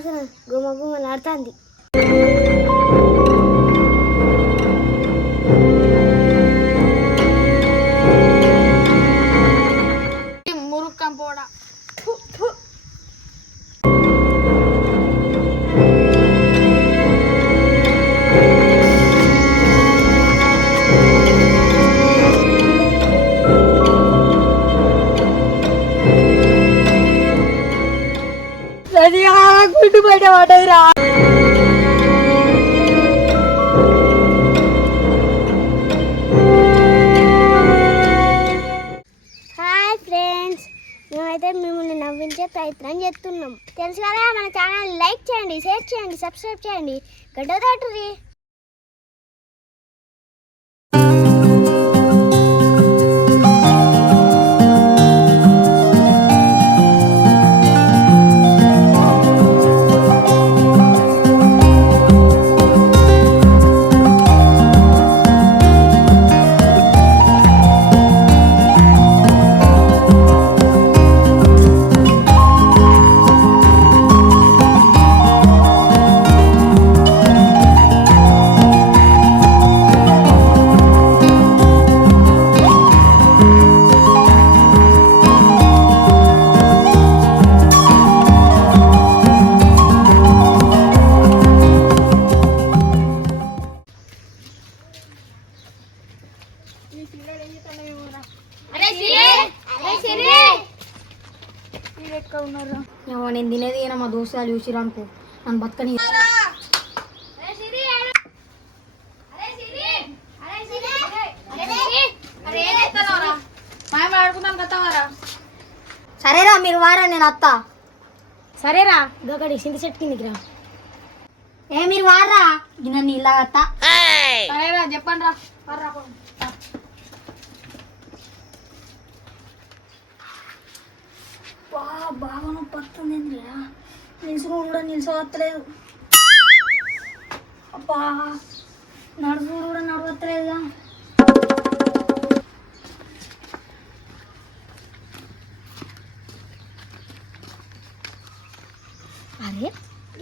వాసన గుమ గుమలాడుతుంది. మురుక్కం పోడా గుడ్డు బయట పడ్డదిరా. హాయ్ ఫ్రెండ్స్, మేమైతే మిమ్మల్ని నవ్వించే ప్రయత్నం చేస్తున్నాం. తెలుసు కదా, మన ఛానల్ లైక్ చేయండి, షేర్ చేయండి, సబ్స్క్రైబ్ చేయండి. గడ్డ దాటురి. నేను తినేది మా దోస్తులు చూసిరు అనుకో నన్ను బతకని. సరేరా మీరు వారా, నేను అత్తా. సరేరా, ఇదొకటి సింత చెట్టు కిందికి రా. ఏ మీరు వారా, నన్ను ఇలా అత్తా. సరేరా, చెప్పండి రా. బాగా నొప్పి వస్తుంది. నిలుసుకుని కూడా నిలుచోవట్లేదు. అబ్బా, నడుచుకుని కూడా నడవట్లేదుగా. అరే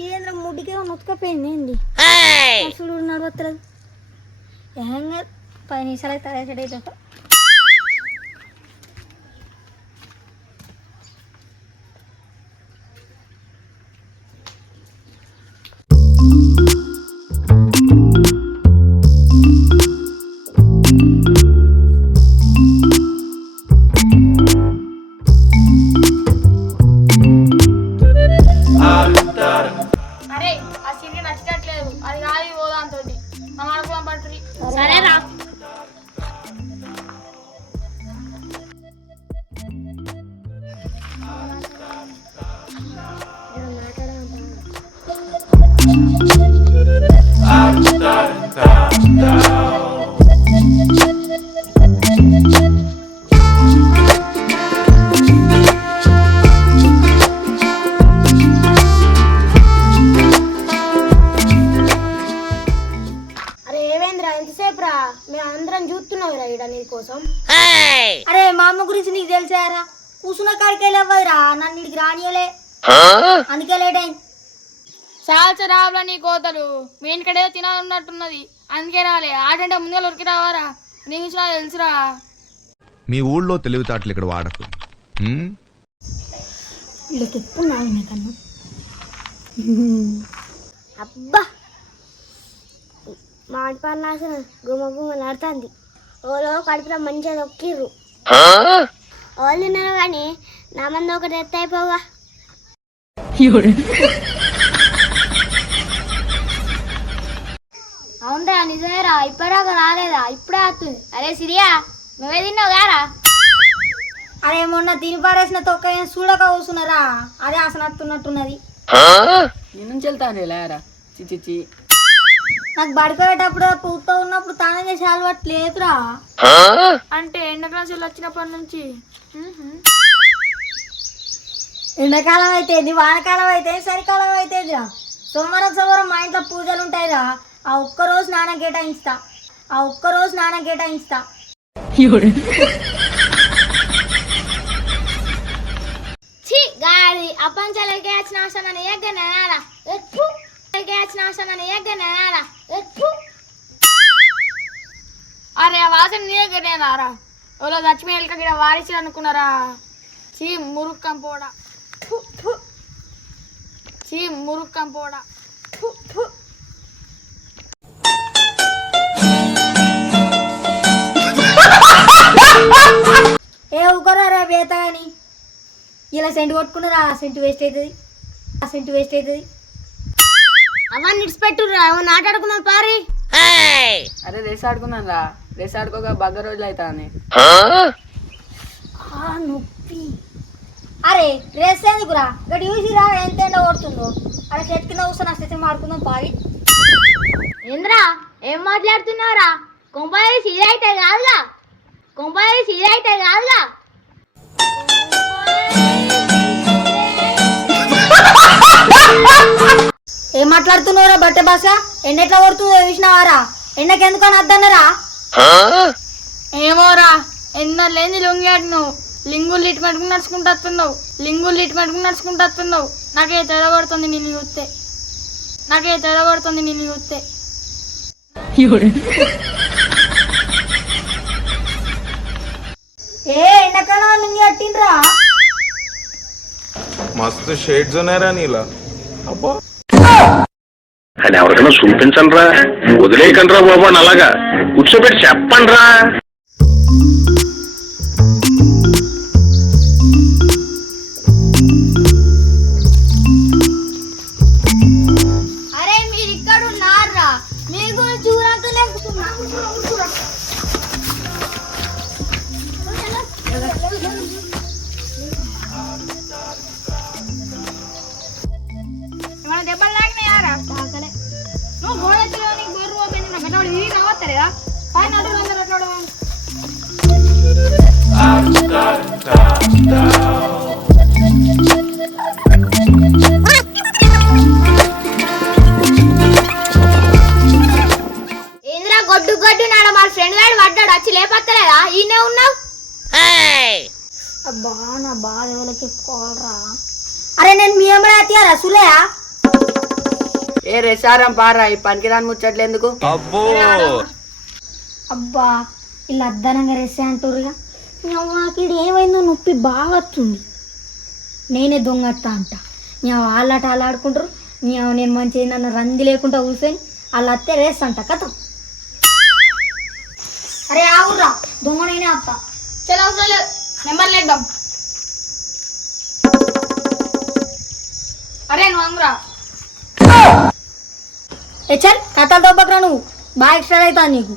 ఏంద్ర ముడ్డికే నొత్తుకపోయింది. ఏంది చూడు నడవట్లేదు. ఏం 10 నిమిషాలు అయితే తయారు. అరే ఆ సిరి నచ్చట్లేదు, అది కాదు పోదాంతో అనుకున్నాం పట్టురి. సరేరా. కోసం అరే మా అమ్మ గురించి నీకు తెలిసారా? కూసున్న కాడికి వెళ్ళవరా, నన్ను ఇడికి రానియలే, అందుకే లేట్ అయింది. సాల్సరాబుల నీ కోతలు మీ ఇంటికడేదో తినాలన్నట్టున్నది, అందుకే రాలే. ఆటంటే ముందుగా ఉరికి రావారా, నీకు తెలుసురా. మీ ఊళ్ళో తెలివితేటలు ఇక్కడ వాడకు. అబ్బా మామిడి పన్నాసన గుమ గుమలాడుతుంది. ఓలో కడుపులో మంచిగా దొక్కిర్రు. వాళ్ళు తిన్నారు కానీ నా మంది ఒకటి ఎత్త అయిపోగా. అవునరా, నిజమేరా, ఇప్పటిదాకా రాలేదా? ఇప్పుడే వస్తుంది. అరే సిరియా, నువ్వే తిన్నావు గారా? అరే మొన్న తిని పారేసిన తొక్క చూడక కూసున్నారా, అదే అసలు అత్తున్నట్టున్నది. నీ నుంచి వెళ్తాను లేరా. చిచి, నాకు బడిపోయేటప్పుడు పూతో ఉన్నప్పుడు తానే చేసి అలవాటు లేదురా. అంటే ఎండాకాలం వచ్చినప్పటి నుంచి. ఎండాకాలం అయితే వానకాలం అయితే చలికాలం అయితే సోమవారం మా ఇంట్లో పూజలు ఉంటాయిరా. ఆ ఒక్కరోజు స్నానం కేటాయిస్తా. గాడి పంచాలకి వచ్చిన అవసరం ఎగ్గనారా ఎత్తు వచ్చిన అవసరం ఎగ్గనారా ఎత్తు. అరే ఆ వాసన నీకేనారా ఓలో లక్ష్మి ఎలక గిడ వారిసి అనుకున్నారా. చీ మురుక్కం పోడా చీ మురుక్కం పోడా. ఏ ఊకోరా బేత కానీ ఇలా సెంటు కొట్టుకున్నారా. సెంటు వేస్ట్ అవుతుంది. అవన్నీ ఇడిచిపెట్టుర్రా ఏమన్నా ఆటాడుకున్నాం పారి. అరే రేస్ ఆడుకున్నాను రా. రేస్ ఆడుకోక బగ్గ రోజులు అవుతాని. నొప్పి. అరే రేస్ ఎందుకురా ఇక్కడ చూసిరా ఎంత ఎండ కొడుతుందో. అరే చెట్టు కింద కూర్చొని అష్టం ఆడుకుందాం పారి. ఏంద్రా ఏం మాట్లాడుతున్నావురా? కొంపాయి సీరైతే కాదుగా. ఏం మాట్లాడుతున్నావురా బట్ట భాష? ఎండ ఎట్లా కొడుతుందో చూసినావారా? ఎండకెందుకని అద్దన్నరా? ఏమోరా ఎన్న లేని లొంగాడున్నావు. లింగులు ఇటు పెట్టుకుని నడుచుకుంటూ వస్తున్నావు. నాకే తెరబడుతుంది నిన్ను చూస్తే. ఏ ఎండకాలం లుంగి కట్టిండ్రా? మస్తు షేడ్స్ ఉన్నాయరా నీలా. అబ్బా అని ఎవరికైనా చూపించండి రా, వదిలేయకండి రా బాబు అని అలాగా కూర్చోబెట్టి చెప్పండి రా. అరే మీరు ఇక్కడ ఉన్నారా? మీ గురించి ఊరంతా లేకుతున్నా. ఏమైనా దెబ్బలు తాకినాయారా? నువ్వు గోడ గొర్రె ఓపెన్ కట్టవాడు ఇవి రావత్తలేదా? పైన అట్లా ఏంద్రా గొడ్డు నాడ మా ఫ్రెండ్ గాడు పడ్డాడు వచ్చి లేపత్తలేదా? ఈయనే ఉన్నావు. అబ్బా నా బాధ ఎవరికి చెప్పుకోవాలరా. అరే నేను మీ అమ్మడే అత్యారా సులేయా? ఏ రెసారం పారా ఈ పనికిరాని ముచ్చట్లు ఎందుకు? అబ్బా ఇలా అద్దనంగా రెస్సే అంటుర్రుగా. నాకు ఇది ఏమైందో నొప్పి బాగా వస్తుంది. నేనే దొంగత్తా అంట. వాళ్ళు అట అలా ఆడుకుంటారు. నేను మంచిగా నన్ను రంది లేకుండా కూర్చొని వాళ్ళు అత్తే రేస్ అంట కథ. అరే ఆవుర్రా దొంగ నేనే అత్త. చలో చలో నెంబర్ లేద్దాం. అరే నువ్వు అంగురా చల్ కథలు దొబ్బకరా. నువ్వు బాగా ఎక్స్ట్రా అవుతా నీకు.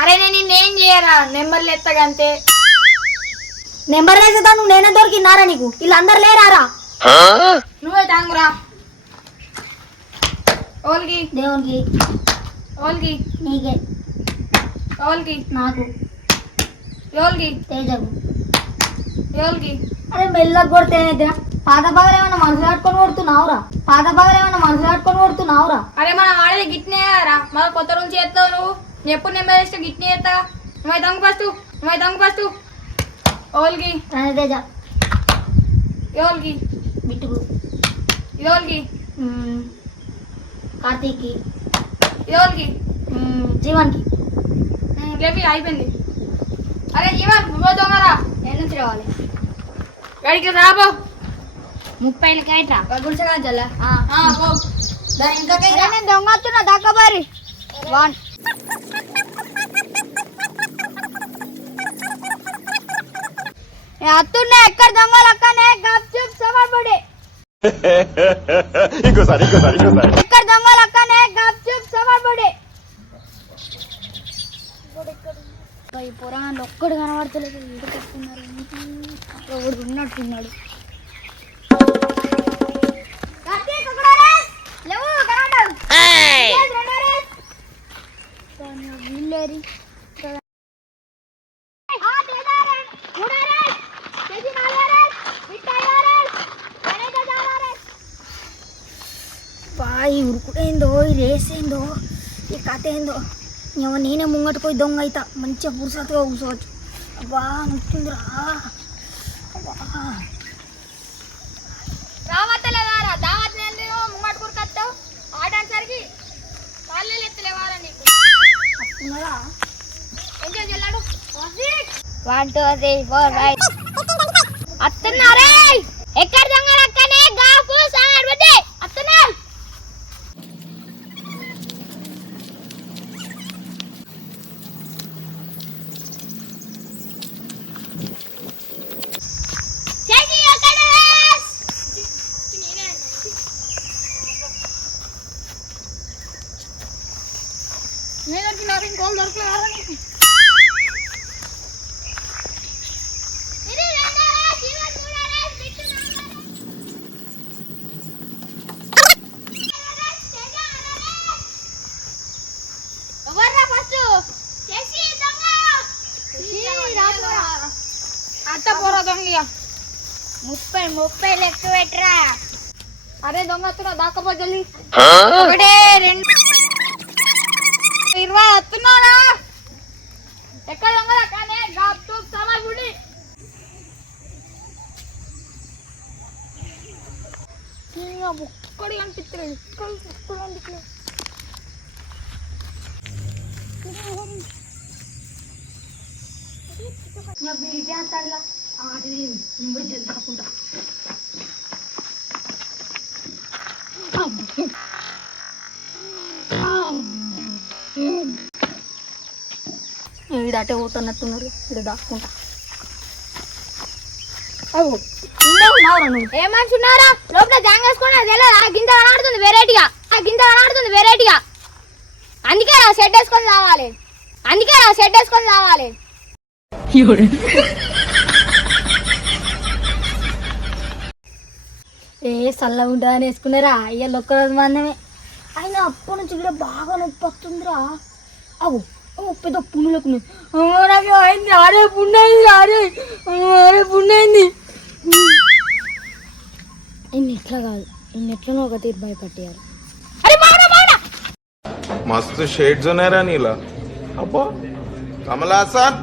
అరే నేను నిన్నేం చేయరా నెంబర్లు ఎత్తగంతే. నెంబర్ వేసేదా నువ్వు? నేనే దొరికినారా నీకు? వీళ్ళందరు లేరారా? నువ్వే తాంగురా. ఓల్కి దేవునికి, ఓల్కి నీకే, ఓల్కి నాకు, ఓల్కి తేజకు, ఓల్కి. అరే మెల్లగా కొడితే పాత పగలు ఏమన్నా మనసు కట్టుకొని కొడుతున్నావురా? అరే మనం ఆడేది గిట్నేయారా? మన కొత్త నుంచి చేస్తావు నువ్వు. ఎప్పుడు నెంబర్ వేస్తే గిట్నే చేస్తా. నువ్వై దొంగ ఫస్ట్. ఓల్కి తేజ, ఓల్కి బిట్టుకు, ఓల్కి కార్తీక్కి, ఓల్కి జీవన్కి. లేపి అయిపోయింది. అరే జీవన్ నువ్వు దొంగరా. నేను నుంచి రావాలి గడికి రాబో. 30 కేట్రా గుడిసెగా జల్లా ఇంకా నేను దొంగ వస్తున్నా దక్కబారి. 1 అత్తున్నా ఎక్కడ దొంగలు అక్కనే గప్చుప్ సమర్పడి. ఎక్కడ దొంగలు అక్కనే గప్చుప్ సమర్పడి. ఈ పురాణాలు ఒక్కడు కనబడతలేదు. ఇంటి పెట్టుకున్నారు ఒకడు ఉన్నట్టున్నాడు. ఈ ఉరుకుడేందో, ఈ రేస్ ఏందో, ఈ కథ ఏందో. నేనే ముంగట పోయి దొంగ అవుతా. మంచిగా పురుసతుగా కూర్చోవచ్చు. అబ్బా నొచ్చిందిరా. అబ్బా 1 2 3 4 5 అత్తన్నారే ఎక్కడ దొంగలు అక్కనే గాపు సార్ వద్దే అత్తన్నారు చేసి అక్కడ నేనకి నాకు ఇంకోళ్ళు దొరకలేదా నీకు అట్ట పోరా దొంగ 30 లెక్క పెట్టరా అరే దొంగ వస్తున్నావు దాకపో జల్లి 1 2 20 వస్తున్నారా ఎక్కడ దొంగ కానీ గాప్తూ సమా గుడి ఇంకా ఒక్కడి కనిపించలేదు ఒక్కడు కనిపించలేదు ఈడాటే పోతున్నట్టున్నారు ఇక్కడ దాక్కుంటా అవు ఉన్నావురా నువ్వు ఏమంటున్నారా లోపల జాంగేసుకుని అది ఎలా గింజ కనబడుతుంది వెరైటీగా అందుకే రా సెట్ వేసుకొని రావాలి ఏ చల్లగా ఉంటుందని వేసుకున్నారా అయ్యా ఒక్కరోజు మందమే అయినా అప్పటి నుంచి కూడా బాగా నొప్పి వస్తుందిరా అవు పెద్ద పుండులకు నాకు అయింది అరే పుండైంది ఇన్ని ఎట్లా కాదు ఇన్ని ఎట్లనో ఒక తీరు భయపట్టారు मस्त शेड्स ఉన్నాయి రా నీలా అబ్బా కమల్ హాసన్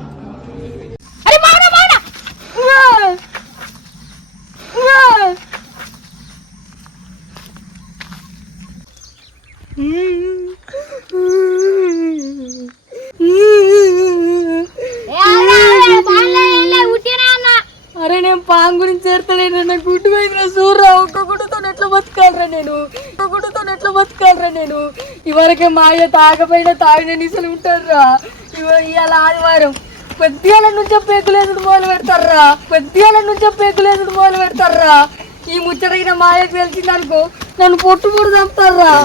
అరే నేను పాము గురించి చేరతలేను నాకు గుడ్డు పోయిందిరా సూర్రా ఒక్క గుడ్డుతో ఎట్లా బతకాలరా నేను ఇవరకే మాయ తాగపోయినా తాగిన నిసలు ఉంటారా ఇవాళ ఆదివారం పెద్దల నుంచే పేకులేసుడు మొదలు పెడతారా ఈ ముచ్చటగిన మాయకు తెలిసిందనుకో నన్ను పొట్టుబుడు చంపుతారా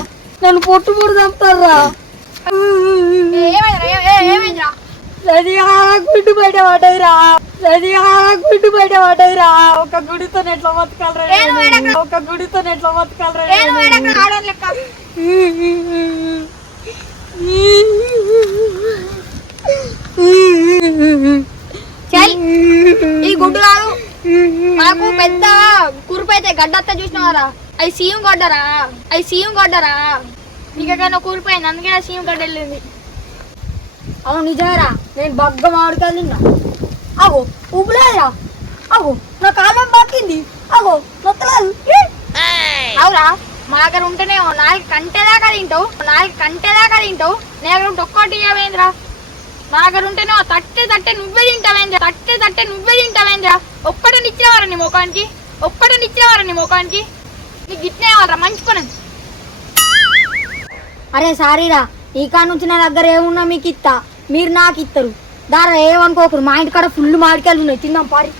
గుడ్డు బయట పడ్డదిరా ఒక గుడితో ఎట్లా బతకాలరా ఈ గుడ్డు కాదు నాకు పెద్ద కురుపు అయితే గడ్డత్త చూసినవారా అది సీఎం గడ్డరా నీకైనా కూలిపోయింది అందుకే ఆ సీఎం గడ్డ వెళ్ళింది అవును నిజమేరా నేను బగ్గ మామిడికాయలు తిన్నా అగో ఊపులేదురా అగో నా కాలం బాకింది అగో నొత్తలేదు అవురా మా దగ్గర ఉంటేనే 4 గంటేదాకా తింటావు నీ దగ్గర ఉంటే ఒక్కటి ఇవ్వేంద్రా మా దగ్గర ఉంటేనే తట్టే నువ్వే తింటావేంద్రా ఒక్కటని ఇచ్చినవారా నీ ముఖానికి నీకు గిట్నే వాళ్ళరా మంచి పని అరే సారీరా ఈ కాడ నుంచి నా దగ్గర ఏమున్నా మీకు ఇస్తా మీరు నాకు ఇస్తారు దారా ఏమనుకోకరు మా ఇంటి కాడ ఫుల్ మామిడికాయలు ఉన్నాయి తిందాం పారి